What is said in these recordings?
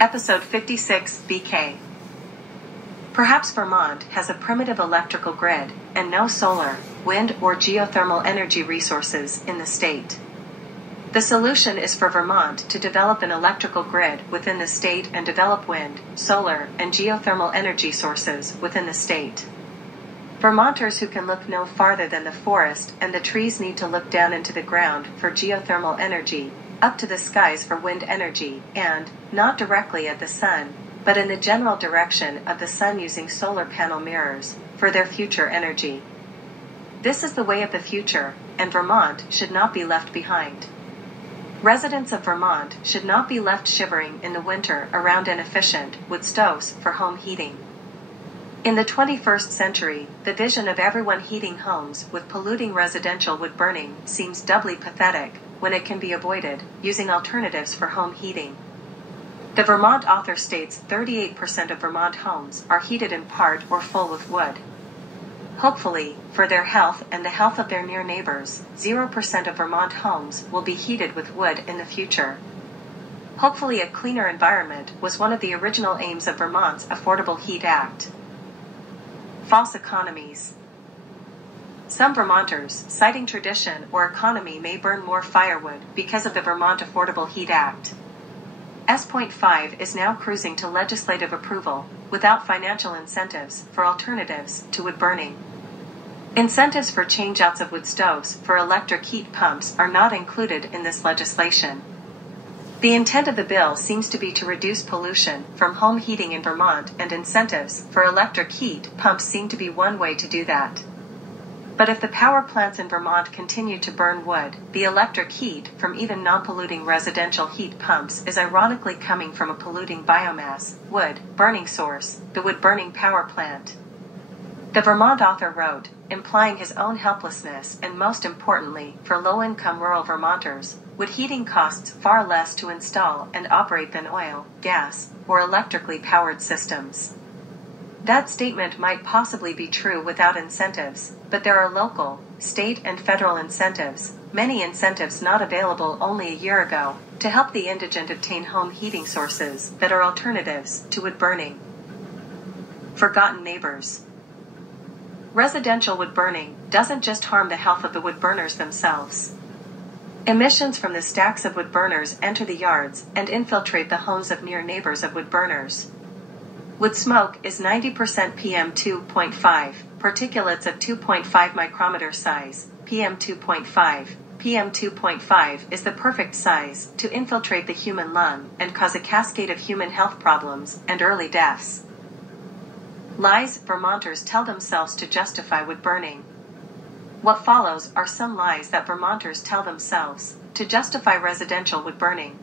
Episode 56 BK. Perhaps Vermont has a primitive electrical grid and no solar, wind, or geothermal energy resources in the state. The solution is for Vermont to develop an electrical grid within the state and develop wind, solar, and geothermal energy sources within the state. Vermonters who can look no farther than the forest and the trees need to look down into the ground for geothermal energy, up to the skies for wind energy, and, not directly at the sun, but in the general direction of the sun using solar panel mirrors, for their future energy. This is the way of the future, and Vermont should not be left behind. Residents of Vermont should not be left shivering in the winter around inefficient wood stoves for home heating. In the 21st century, the vision of everyone heating homes with polluting residential wood burning seems doubly pathetic when it can be avoided using alternatives for home heating. The Vermont author states 38% of Vermont homes are heated in part or full with wood. Hopefully, for their health and the health of their near neighbors, 0% of Vermont homes will be heated with wood in the future. Hopefully, a cleaner environment was one of the original aims of Vermont's Affordable Heat Act. False economies. Some Vermonters, citing tradition or economy, may burn more firewood because of the Vermont Affordable Heat Act. S.5 is now cruising to legislative approval, without financial incentives for alternatives to wood burning. Incentives for changeouts of wood stoves for electric heat pumps are not included in this legislation. The intent of the bill seems to be to reduce pollution from home heating in Vermont, and incentives for electric heat pumps seem to be one way to do that. But if the power plants in Vermont continue to burn wood, the electric heat from even non-polluting residential heat pumps is ironically coming from a polluting biomass, wood, burning source, the wood-burning power plant. The Vermont author wrote, implying his own helplessness and, most importantly, for low-income rural Vermonters, wood heating costs far less to install and operate than oil, gas, or electrically powered systems. That statement might possibly be true without incentives, but there are local, state, and federal incentives, many incentives not available only a year ago, to help the indigent obtain home heating sources that are alternatives to wood burning. Forgotten neighbors. Residential wood burning doesn't just harm the health of the wood burners themselves. Emissions from the stacks of wood burners enter the yards and infiltrate the homes of near neighbors of wood burners. Wood smoke is 90% PM2.5, particulates of 2.5 micrometer size, PM2.5. PM2.5 is the perfect size to infiltrate the human lung and cause a cascade of human health problems and early deaths. Lies Vermonters tell themselves to justify wood burning. What follows are some lies that Vermonters tell themselves to justify residential wood burning.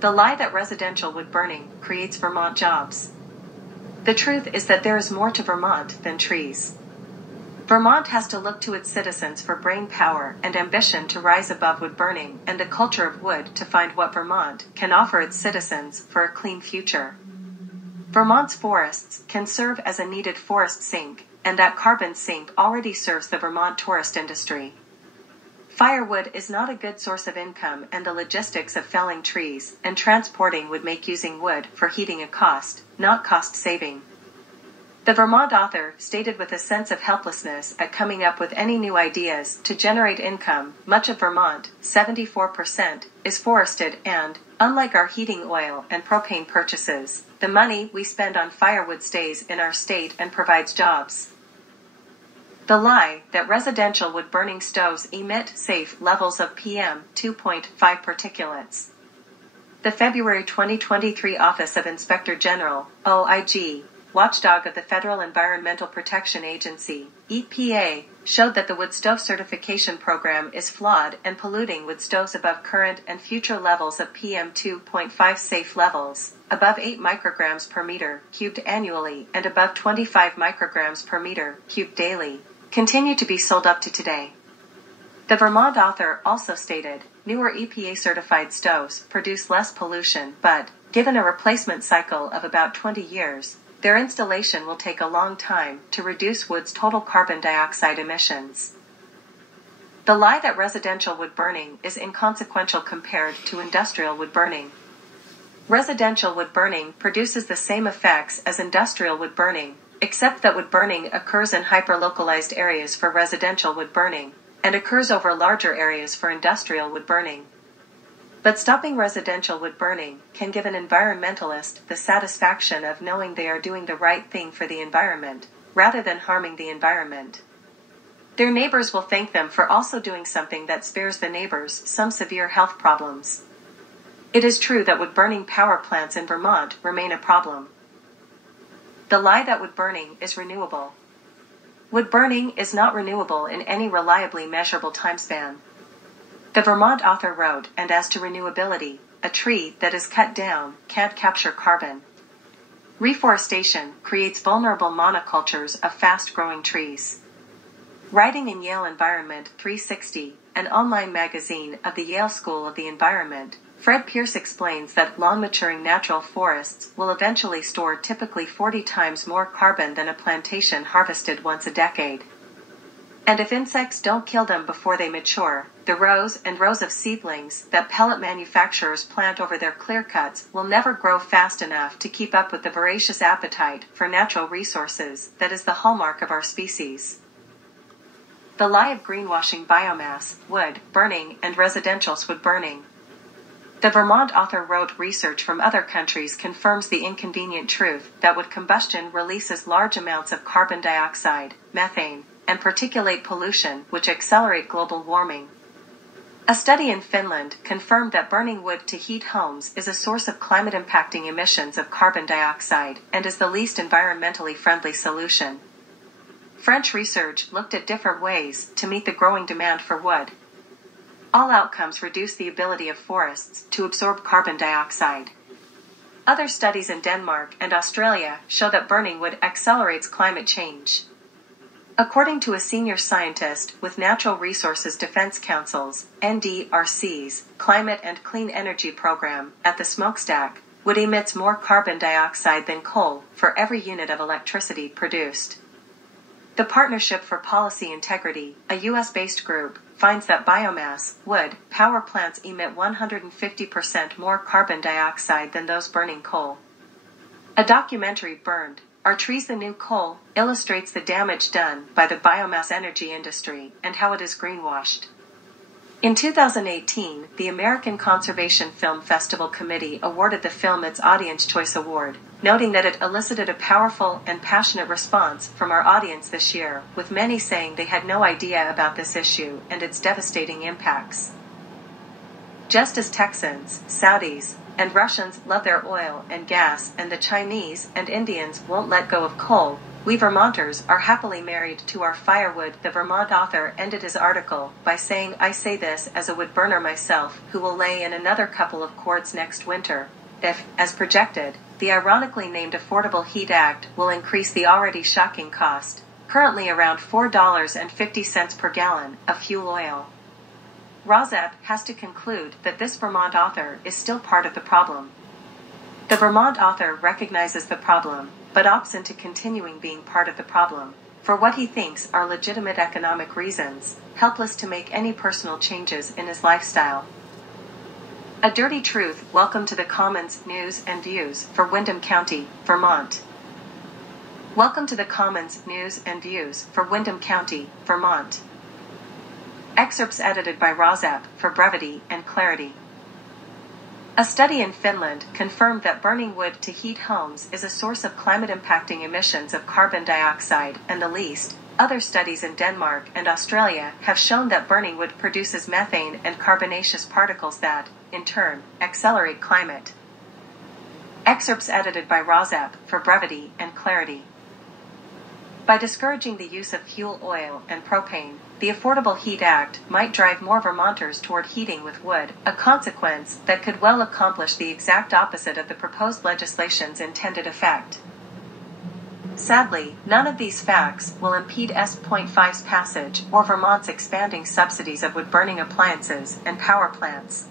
The lie that residential wood burning creates Vermont jobs. The truth is that there is more to Vermont than trees. Vermont has to look to its citizens for brain power and ambition to rise above wood burning and the culture of wood to find what Vermont can offer its citizens for a clean future. Vermont's forests can serve as a needed forest sink, and that carbon sink already serves the Vermont tourist industry. Firewood is not a good source of income, and the logistics of felling trees and transporting would make using wood for heating a cost, not cost-saving. The Vermont author stated with a sense of helplessness at coming up with any new ideas to generate income. Much of Vermont, 74%, is forested and, unlike our heating oil and propane purchases, the money we spend on firewood stays in our state and provides jobs. The lie that residential wood-burning stoves emit safe levels of PM2.5 particulates. The February 2023 Office of Inspector General, OIG, watchdog of the Federal Environmental Protection Agency, EPA, showed that the wood stove certification program is flawed and polluting wood stoves above current and future levels of PM2.5 safe levels, above 8 micrograms per meter cubed annually and above 25 micrograms per meter cubed daily, continue to be sold up to today. The Vermont author also stated, newer EPA-certified stoves produce less pollution, but, given a replacement cycle of about 20 years, their installation will take a long time to reduce wood's total carbon dioxide emissions. The lie that residential wood burning is inconsequential compared to industrial wood burning. Residential wood burning produces the same effects as industrial wood burning, except that wood burning occurs in hyperlocalized areas for residential wood burning, and occurs over larger areas for industrial wood burning. But stopping residential wood burning can give an environmentalist the satisfaction of knowing they are doing the right thing for the environment, rather than harming the environment. Their neighbors will thank them for also doing something that spares the neighbors some severe health problems. It is true that wood-burning power plants in Vermont remain a problem. The lie that wood burning is renewable. Wood burning is not renewable in any reliably measurable timespan. The Vermont author wrote, and as to renewability, a tree that is cut down can't capture carbon. Reforestation creates vulnerable monocultures of fast-growing trees. Writing in Yale Environment 360, an online magazine of the Yale School of the Environment, Fred Pierce explains that long-maturing natural forests will eventually store typically 40 times more carbon than a plantation harvested once a decade. And if insects don't kill them before they mature, the rows and rows of seedlings that pellet manufacturers plant over their clear cuts will never grow fast enough to keep up with the voracious appetite for natural resources that is the hallmark of our species. The lie of greenwashing biomass, wood burning, and residential wood burning. The Vermont author wrote research from other countries confirms the inconvenient truth that wood combustion releases large amounts of carbon dioxide, methane, and particulate pollution which accelerate global warming. A study in Finland confirmed that burning wood to heat homes is a source of climate-impacting emissions of carbon dioxide and is the least environmentally friendly solution. French research looked at different ways to meet the growing demand for wood. All outcomes reduce the ability of forests to absorb carbon dioxide. Other studies in Denmark and Australia show that burning wood accelerates climate change. According to a senior scientist with Natural Resources Defense Council's (NDRC's) Climate and Clean Energy Program at the smokestack, wood emits more carbon dioxide than coal for every unit of electricity produced. The Partnership for Policy Integrity, a U.S.-based group, finds that biomass, wood, power plants emit 150% more carbon dioxide than those burning coal. A documentary, Burned, Are Trees the New Coal?, illustrates the damage done by the biomass energy industry and how it is greenwashed. In 2018, the American Conservation Film Festival Committee awarded the film its Audience Choice Award, noting that it elicited a powerful and passionate response from our audience this year, with many saying they had no idea about this issue and its devastating impacts. Just as Texans, Saudis, and Russians love their oil and gas, and the Chinese and Indians won't let go of coal, we Vermonters are happily married to our firewood. The Vermont author ended his article by saying, "I say this as a wood burner myself, who will lay in another couple of quarts next winter, if, as projected, the ironically named Affordable Heat Act will increase the already shocking cost, currently around $4.50 per gallon, of fuel oil." Rozep has to conclude that this Vermont author is still part of the problem. The Vermont author recognizes the problem, but opts into continuing being part of the problem, for what he thinks are legitimate economic reasons, helpless to make any personal changes in his lifestyle. A Dirty Truth. Welcome to the Commons News and Views for Windham County, Vermont. Welcome to the Commons News and Views for Windham County, Vermont. Excerpts edited by Rozep for brevity and clarity. A study in Finland confirmed that burning wood to heat homes is a source of climate-impacting emissions of carbon dioxide, and the least. Other studies in Denmark and Australia have shown that burning wood produces methane and carbonaceous particles that, in turn, accelerate climate. Excerpts edited by Rozep for brevity and clarity. By discouraging the use of fuel oil and propane, the Affordable Heat Act might drive more Vermonters toward heating with wood, a consequence that could well accomplish the exact opposite of the proposed legislation's intended effect. Sadly, none of these facts will impede S.5's passage or Vermont's expanding subsidies of wood-burning appliances and power plants.